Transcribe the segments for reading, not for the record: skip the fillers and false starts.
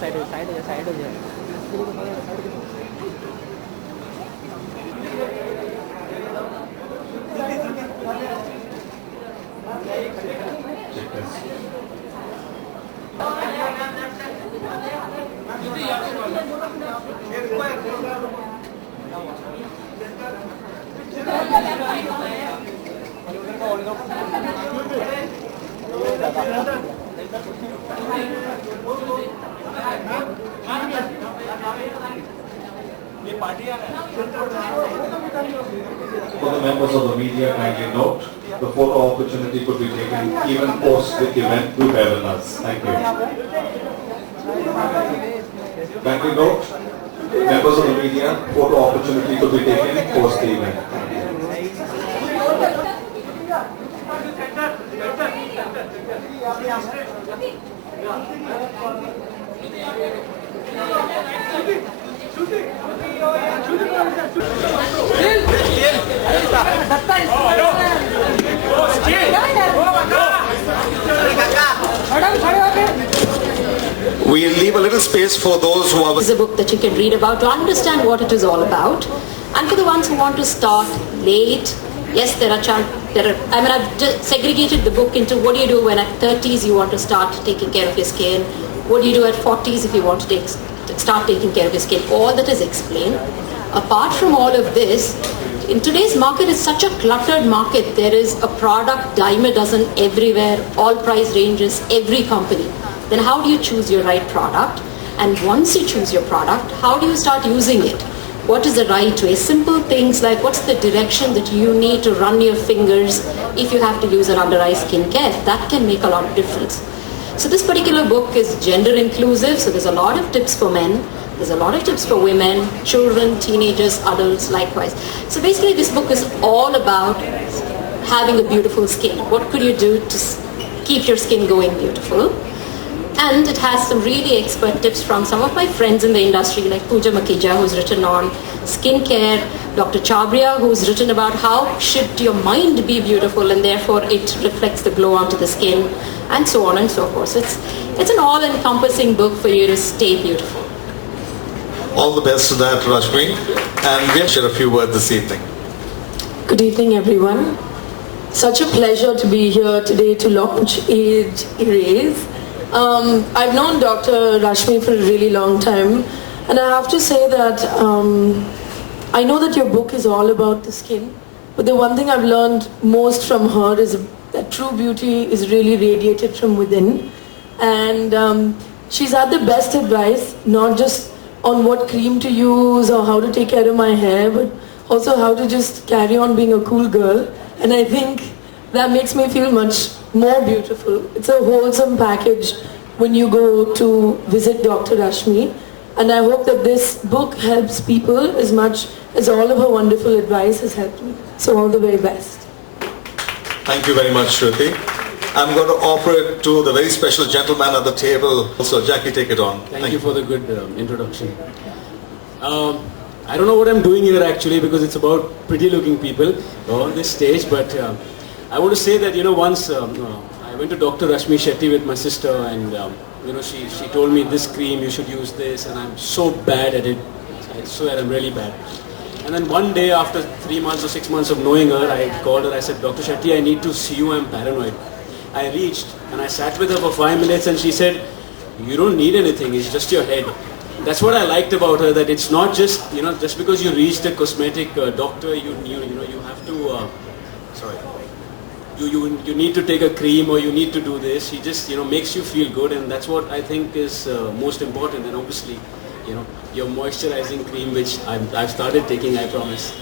Side हो जाए। For the members of the media, kindly note, the photo opportunity could be taken even post the event to webinars. Thank you. Kindly note, members of the media, photo opportunity could be taken post the event. We leave a little space for those who are... It's a book that you can read about to understand what it is all about. And for the ones who want to start late, yes, I've just segregated the book into what do you do when at 30s you want to start taking care of your skin, what do you do at 40s if you want to start taking care of your skin. All that is explained. Apart from all of this, in today's market, it's such a cluttered market. There is a product dime a dozen everywhere, all price ranges, every company. Then how do you choose your right product? And once you choose your product, how do you start using it? What is the right way? Simple things like what's the direction that you need to run your fingers if you have to use an under eye skincare. That can make a lot of difference. So this particular book is gender inclusive, so there's a lot of tips for men, there's a lot of tips for women, children, teenagers, adults likewise. So basically this book is all about having a beautiful skin. What could you do to keep your skin going beautiful? And it has some really expert tips from some of my friends in the industry like Pooja Makija, who's written on skincare, Dr. Chabria, who's written about how should your mind be beautiful and therefore it reflects the glow onto the skin, and so on and so forth. So it's an all-encompassing book for you to stay beautiful. All the best to that, Rashmi. And we'll share a few words this evening. Good evening, everyone. Such a pleasure to be here today to launch Age Erase. I've known Dr. Rashmi for a really long time, and I have to say that I know that your book is all about the skin, but the one thing I've learned most from her is that true beauty is really radiated from within, and she's had the best advice, not just on what cream to use or how to take care of my hair, but also how to just carry on being a cool girl, and I think that makes me feel much more beautiful. It's a wholesome package when you go to visit Dr. Rashmi, and I hope that this book helps people as much as all of her wonderful advice has helped me. So all the very best. Thank you very much, Shruti. I'm going to offer it to the very special gentleman at the table. So Jackie, take it on. Thank you for the good introduction. I don't know what I'm doing here actually, because it's about pretty looking people on this stage, but I want to say that, once I went to Dr. Rashmi Shetty with my sister, and she told me this cream, you should use this, and I'm so bad at it. I swear I'm really bad. And then one day after 3 months or 6 months of knowing her, I called her, I said, Dr. Shetty, I need to see you, I'm paranoid. I reached and I sat with her for 5 minutes, and she said, you don't need anything, it's just your head. That's what I liked about her, that it's not just, just because you reached a cosmetic doctor, you have to, you need to take a cream or you need to do this. She just, makes you feel good, and that's what I think is most important. And obviously, your moisturizing cream, which I've started taking, I promise.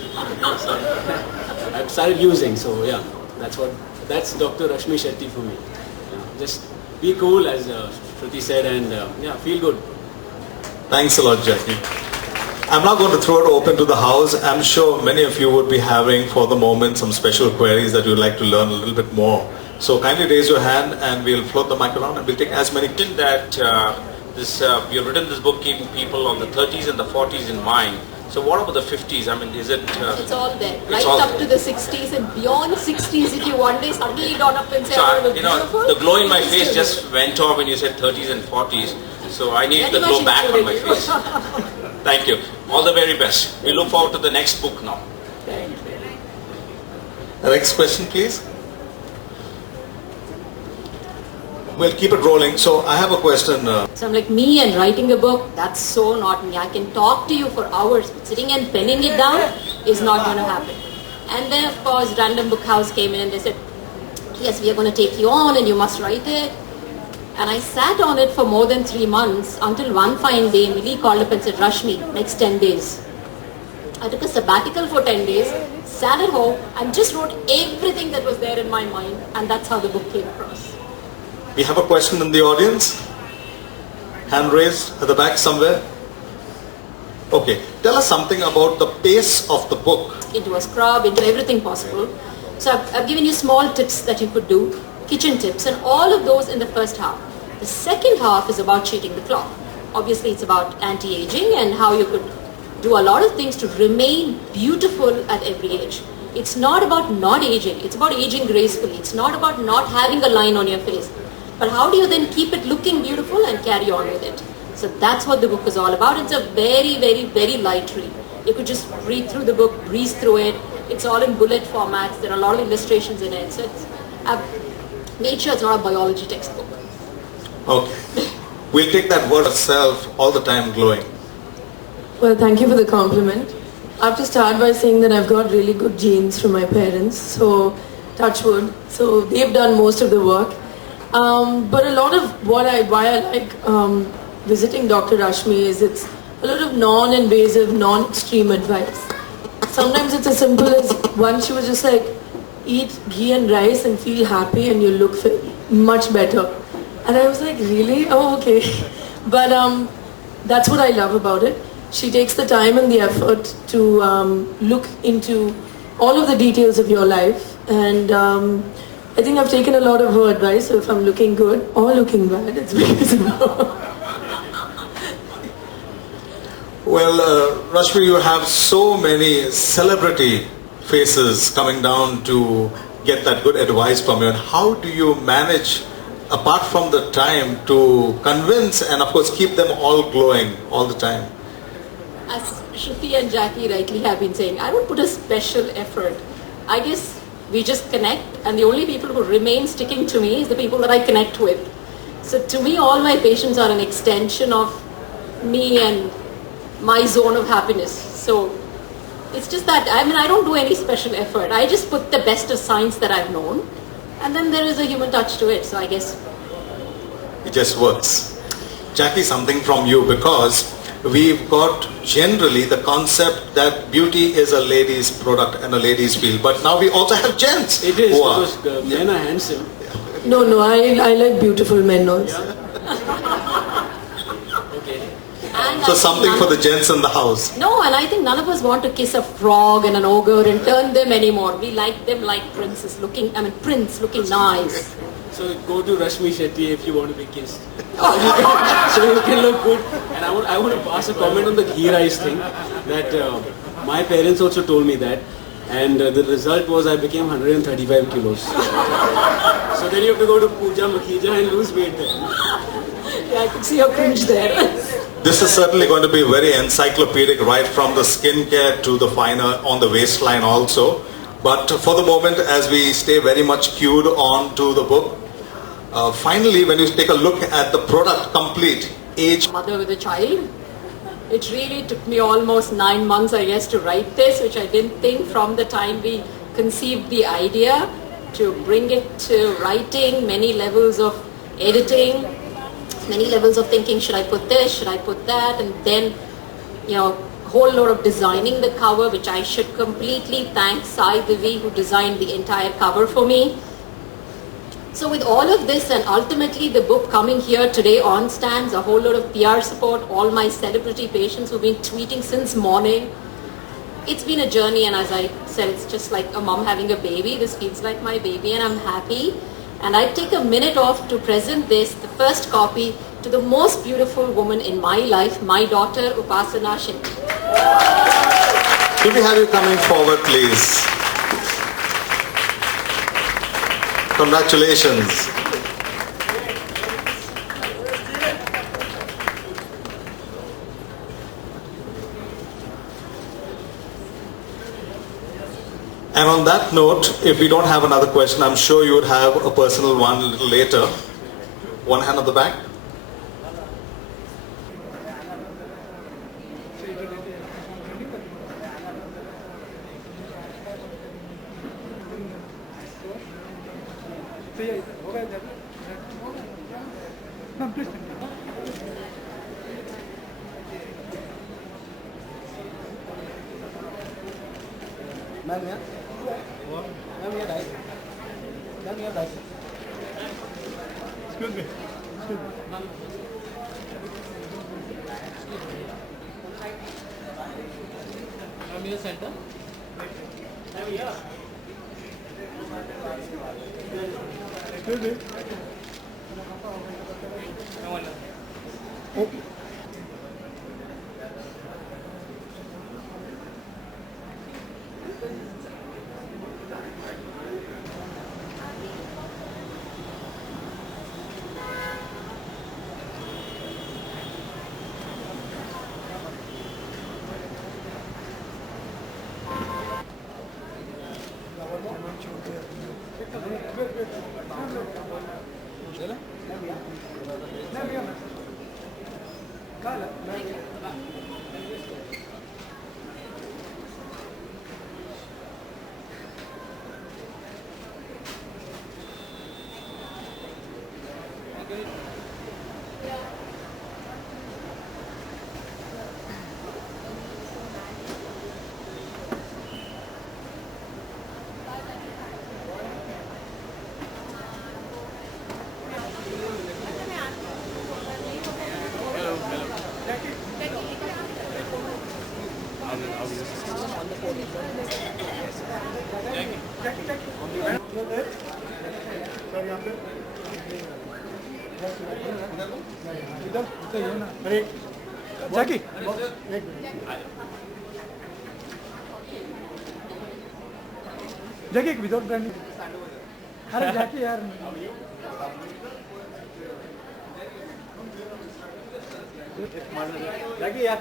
So, I've started using, so yeah, that's Dr. Rashmi Shetty for me. Just be cool, as Shruti said, and feel good. Thanks a lot, Jackie. I'm now going to throw it open to the house. I'm sure many of you would be having, for the moment, some special queries that you'd like to learn a little bit more. So kindly raise your hand and we'll float the mic around and we'll take as many. That you've written this book keeping people on the 30s and the 40s in mind. So what about the 50s? I mean, is it... It's all there. it's Right all up there. to the 60s and beyond 60s if you one day suddenly dawn up and say, So, I was you know, beautiful. the glow in my it's face still just went off when you said 30s and 40s. So I need Very the much glow back on my included. face. Thank you. All the very best. We look forward to the next book now. The next question, please. We'll keep it rolling. So I have a question. So I'm like, me and writing a book, that's so not me. I can talk to you for hours, but sitting and penning it down is not going to happen. And then, of course, Random Book House came in and they said, yes, we are going to take you on and you must write it. And I sat on it for more than 3 months until one fine day, Millie called up and said, Rashmi, next 10 days. I took a sabbatical for 10 days, sat at home and just wrote everything that was there in my mind, and that's how the book came across. We have a question in the audience. Hand raised at the back somewhere. Okay. Tell us something about the pace of the book. Into a scrub, into everything possible. So I've given you small tips that you could do, kitchen tips, and all of those in the first half. The second half is about cheating the clock. Obviously, it's about anti-aging and how you could do a lot of things to remain beautiful at every age. It's not about not aging. It's about aging gracefully. It's not about not having a line on your face. But how do you then keep it looking beautiful and carry on with it? So that's what the book is all about. It's a very, very, very light read. You could just read through the book, breeze through it. It's all in bullet formats. There are a lot of illustrations in it. So I've made sure it's not a biology textbook. Okay. We'll take that word itself all the time glowing. Well, thank you for the compliment. I have to start by saying that I've got really good genes from my parents, so touch wood. So they've done most of the work. But a lot of why I like visiting Dr. Rashmi is it's a lot of non-invasive, non-extreme advice. Sometimes it's as simple as once she was just like, eat ghee and rice and feel happy and you'll look much better. And I was like, really? Oh, okay. But that's what I love about it. She takes the time and the effort to look into all of the details of your life. And I think I've taken a lot of her advice. So if I'm looking good or looking bad, it's because of her. Well, Rashmi, you have so many celebrity faces coming down to get that good advice from you. And how do you manage, apart from the time, to convince and of course keep them all glowing all the time? As Shruti and Jackie rightly have been saying, I don't put a special effort. I guess we just connect, and the only people who remain sticking to me is the people that I connect with. So to me, all my patients are an extension of me and my zone of happiness. So it's just that, I don't do any special effort. I just put the best of science that I've known, and then there is a human touch to it. So I guess It just works. Jackie, something from you, because we've got generally the concept that beauty is a lady's product and a lady's field, but now we also have gents. It is, who are- because men are handsome. No, I like beautiful men also. Okay. and So I something think for none- the gents in the house. No, and I think none of us want to kiss a frog and an ogre and turn them anymore. We like them like princes looking, prince looking nice. So go to Rashmi Shetty if you want to be kissed. So you can look good. And I want to pass a comment on the ghee rice thing. That my parents also told me that. And the result was I became 135 kilos. So then you have to go to Puja Makhija and lose weight there. Yeah, I could see your cringe there. This is certainly going to be very encyclopedic, right from the skincare to the finer on the waistline also. But for the moment, as we stay very much cued on to the book, finally, when you take a look at the product complete, age, Mother with a child. It really took me almost 9 months, I guess, to write this, which I didn't think from the time we conceived the idea to bring it to writing, many levels of editing, many levels of thinking, should I put this, should I put that, and then, whole lot of designing the cover, which I should completely thank Sai Devi, who designed the entire cover for me. So with all of this and ultimately the book coming here today on stands, a whole lot of PR support, all my celebrity patients who've been tweeting since morning. It's been a journey, and as I said, it's just like a mom having a baby. This feels like my baby and I'm happy. And I take a minute off to present this, the first copy, to the most beautiful woman in my life, my daughter Upasana Shetty. Could we have you coming forward, please? Congratulations. And on that note, if we don't have another question, I'm sure you would have a personal one a little later. One hand on the back. Jackie. Jackie, without branding. अरे Jackie यार. Jackie यार.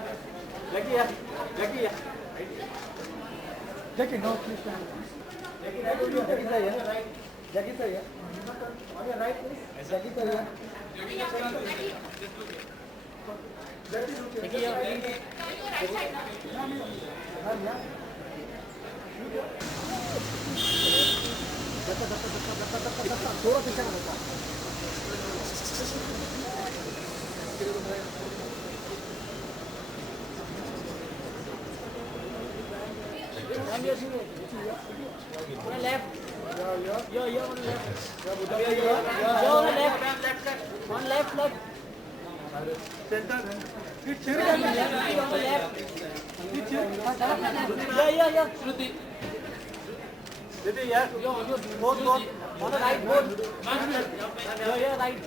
Jackie यार. Jackie यार. Jackie, no, please stand. Jackie, Jackie sir, yeah. Jackie sir, yeah. On your right, please. Jackie sir, yeah. Jackie, One left. Center. Yeah. Shruti. Yeah. Both. On the right, both. Yeah, right.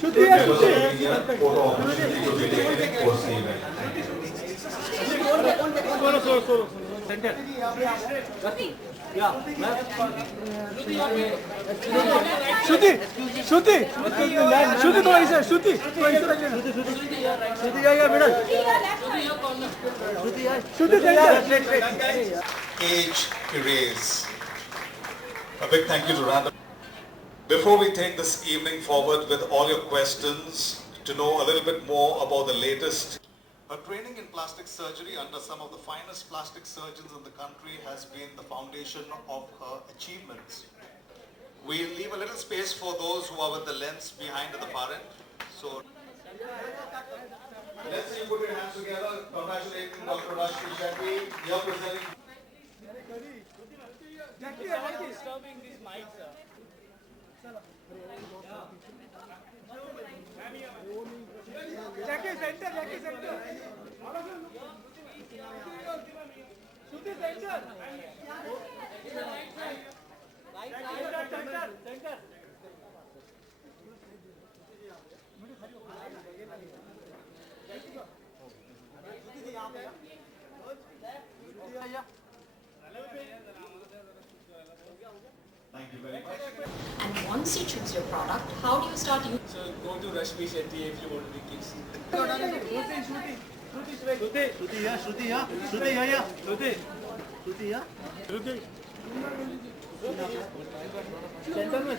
Shruti, members of the media, photo opportunity could be taken post the event. Center. Shruti थोड़ा इसे Shruti yeah, middle. Shruti center. Age erase. A big thank you to Random. Before we take this evening forward with all your questions, to know a little bit more about the latest. Her training in plastic surgery under some of the finest plastic surgeons in the country has been the foundation of her achievements. We'll leave a little space for those who are with the lens behind at the far end. So Let's see you put your hands together. Congratulating Dr. Rashmi Shetty. You're presenting. Disturbing these mics, sir. Jackie center. Shruti center. Center. Thank you very much. And once you choose your product, how do you start using? So go to Rashmi Shetty if you want to be kids. Centre में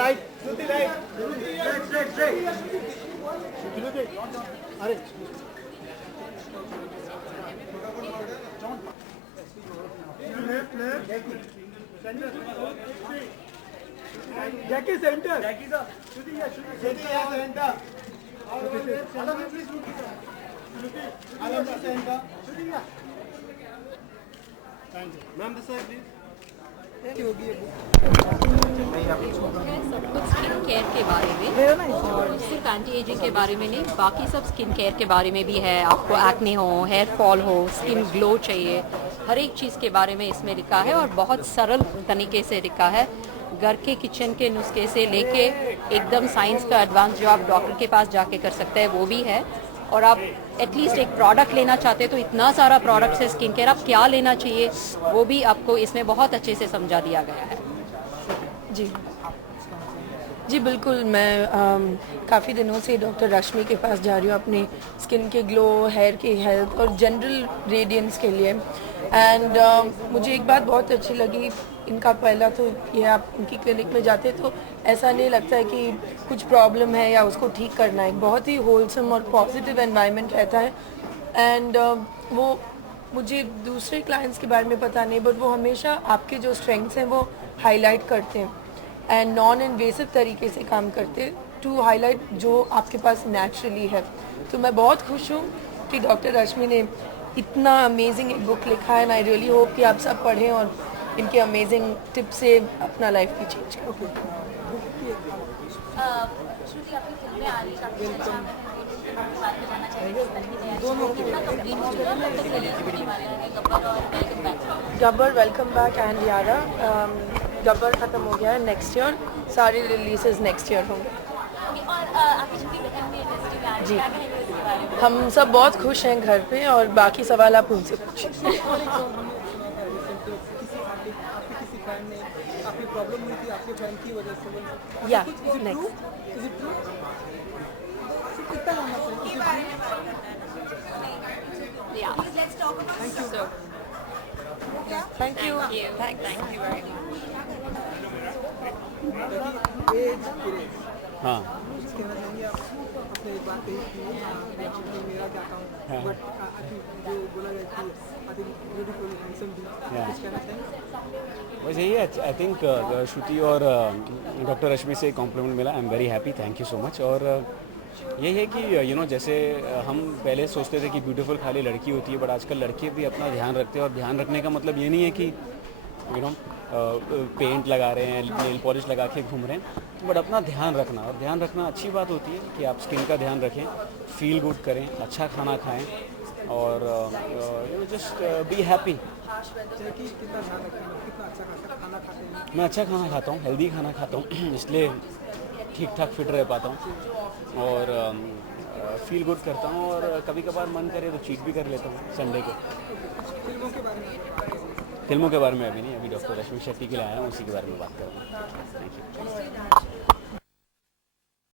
right अरे Jackie centre ma'am this side please सब कुछ skin care के बारे में और सिर्फ anti ageing के बारे में नहीं, बाकी सब स्किन केयर के बारे में भी है। आपको एक्ने हो, हेयर फॉल हो, स्किन ग्लो चाहिए, हर एक चीज़ के बारे में इसमें लिखा है और बहुत सरल तरीके से लिखा है। घर के किचन के नुस्खे से लेके एकदम साइंस का एडवांस जो आप डॉक्टर के पास जाके कर सकते हैं वो भी है। और आप एटलीस्ट एक प्रोडक्ट लेना चाहते हैं तो इतना सारा प्रोडक्ट्स है स्किन केयर, आप क्या लेना चाहिए वो भी आपको इसमें बहुत अच्छे से समझा दिया गया है। जी बिल्कुल, मैं काफ़ी दिनों से डॉक्टर रश्मि के पास जा रही हूँ अपने स्किन के ग्लो, हेयर की हेल्थ और जनरल रेडियंस के लिए। एंड मुझे एक बात बहुत अच्छी लगी इनका, पहला तो ये आप इनकी क्लिनिक में जाते तो ऐसा नहीं लगता है कि कुछ प्रॉब्लम है या उसको ठीक करना है। बहुत ही होलसम और पॉजिटिव एनवायरनमेंट रहता है। एंड वो मुझे दूसरे क्लाइंट्स के बारे में पता नहीं, बट वो हमेशा आपके जो स्ट्रेंथ्स हैं वो हाईलाइट करते हैं एंड नॉन इन्वेसिव तरीके से काम करते हैं टू हाईलाइट जो आपके पास नेचुरली है। तो मैं बहुत खुश हूँ कि डॉक्टर रश्मि ने इतना अमेजिंग एक बुक लिखा है एंड आई रियली होप कि आप सब पढ़ें और इनके अमेजिंग टिप से अपना लाइफ भी चेंज करें। गब्बर वेलकम बैक एंड यारा, गब्बर ख़त्म हो गया है, नेक्स्ट ईयर सारी रिलीजेस नेक्स्ट ईयर होंगे। जी हम सब बहुत खुश हैं घर पे और बाकी सवाल आप उनसे पूछिए। आपकी प्रॉब्लम हुई थी आपके फैन की वजह से? या नेक्स्ट कितना लंबा थैंक यू वेरी मच। हाँ कहना चाहेंगे आप अपने एक बात कही कि मेरा क्या काम, बट जो बोला गया कि आई थिंक ब्यूटीफुल हैंडसम भी, कुछ कहना चाहेंगे? बस यही है। आई थिंक श्रुति और डॉक्टर रश्मि से कॉम्प्लीमेंट मिला। I am very happy, thank you so much. और यही है कि जैसे हम पहले सोचते थे कि ब्यूटीफुल खाली लड़की होती है, बट आजकल लड़के भी अपना ध्यान रखते हैं। और ध्यान रखने का मतलब ये नहीं है कि पेंट लगा रहे हैं, नेल पॉलिश लगा के घूम रहे हैं, बट अपना ध्यान रखना। और ध्यान रखना अच्छी बात होती है कि आप स्किन का ध्यान रखें, फील गुड करें, अच्छा खाना खाएं और जस्ट बी हैप्पी। कितना ध्यान रखते हैं, कितना अच्छा खाना खाते हैं? मैं अच्छा खाना खाता हूँ, हेल्दी खाना खाता हूँ, इसलिए ठीक ठाक फिट रह पाता हूँ और फील गुड करता हूँ। और कभी कभार मन करे तो चीट भी कर लेता हूँ संडे को। फिल्मों के बारे में? फिल्मों के बारे में अभी नहीं, अभी डॉक्टर रश्मि शेट्टी के लिए आया हूँ, उसी के बारे में बात कर रहा हूँ। Thank you.